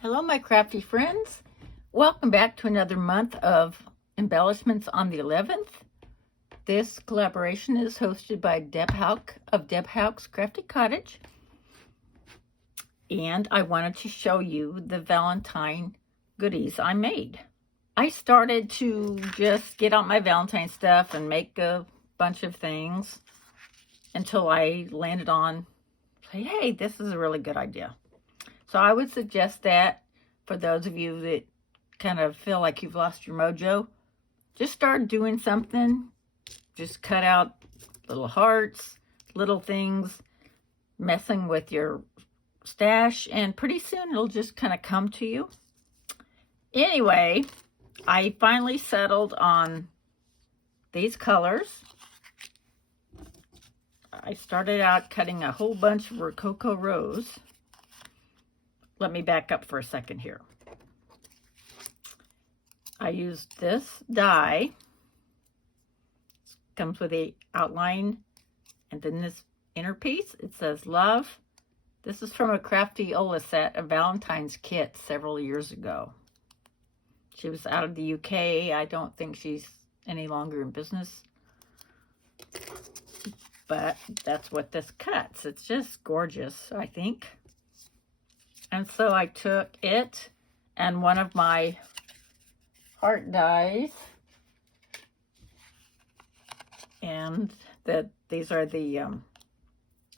Hello, my crafty friends. Welcome back to another month of Embellishments on the 11th. This collaboration is hosted by Deb Hauk of Deb Hauk's Crafty Cottage. And I wanted to show you the Valentine goodies I made. I started to just get out my Valentine stuff and make a bunch of things until I landed on, hey, this is a really good idea. So I would suggest that for those of you that kind of feel like you've lost your mojo, just start doing something. Just cut out little hearts, little things, messing with your stash, and pretty soon it'll just kind of come to you. Anyway, I finally settled on these colors. I started out cutting a whole bunch of Rococo Rose. Let me back up for a second here. I used this die. Comes with a outline, and then this inner piece, it says love. This is from a Crafty Ola set, a Valentine's kit several years ago. She was out of the UK. I don't think she's any longer in business. But that's what this cuts. It's just gorgeous, I think. And so I took it and one of my heart dies, and these are the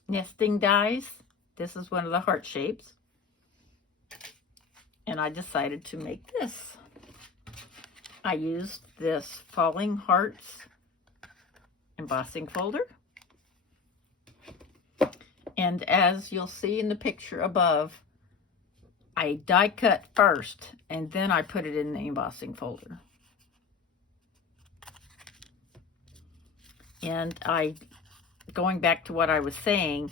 nesting dies. This is one of the heart shapes, and I decided to make this. I used this Falling Hearts embossing folder, and as you'll see in the picture above, I die cut first, and then I put it in the embossing folder. And going back to what I was saying,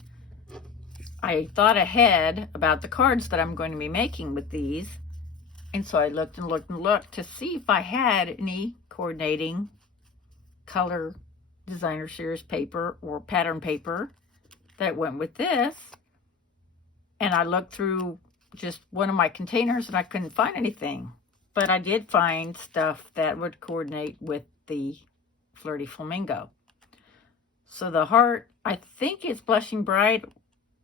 I thought ahead about the cards that I'm going to be making with these. And so I looked and looked and looked to see if I had any coordinating color designer series paper or pattern paper that went with this. And I looked through just one of my containers and I couldn't find anything, but I did find stuff that would coordinate with the Flirty Flamingo. So the heart, I think it's Blushing Bride,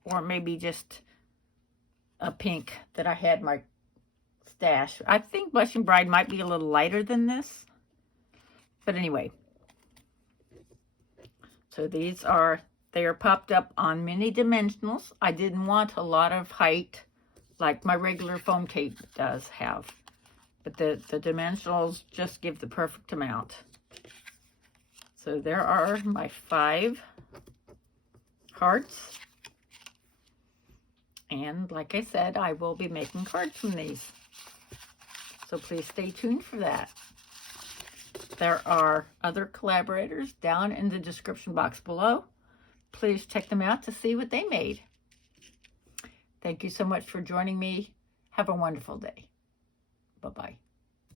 or maybe just a pink that I had in my stash. I think Blushing Bride might be a little lighter than this, but anyway. So these they are popped up on mini dimensionals. I didn't want a lot of height like my regular foam tape does have. But the dimensionals just give the perfect amount. So there are my 5 hearts. And like I said, I will be making cards from these. So please stay tuned for that. There are other collaborators down in the description box below. Please check them out to see what they made. Thank you so much for joining me. Have a wonderful day. Bye-bye.